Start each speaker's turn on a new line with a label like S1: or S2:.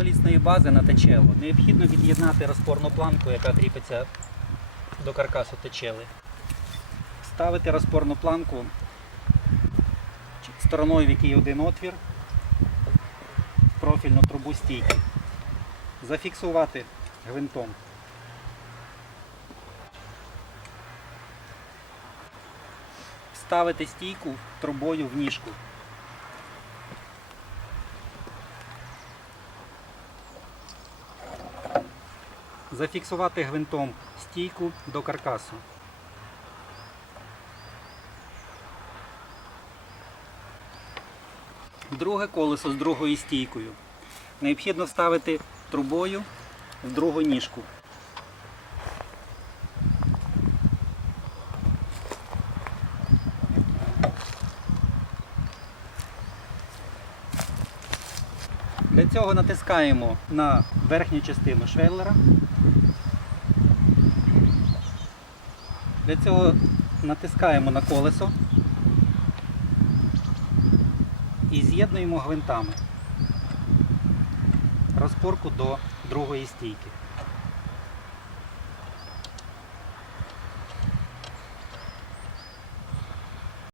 S1: колісної бази на течело необхідно від'єднати розпорну планку, яка кріпиться до каркасу течели. Ставити розпорну планку стороною, в якій один отвір, в профільну трубу стійки. Зафіксувати гвинтом. Вставити стійку трубою в ніжку. Зафіксувати гвинтом стійку до каркасу. Друге колесо з другою стійкою. Необхідно вставити трубою в другу ніжку. Для цього натискаємо на верхню частину швеллера. Для цього натискаємо на колесо і з'єднуємо гвинтами розпорку до другої стійки.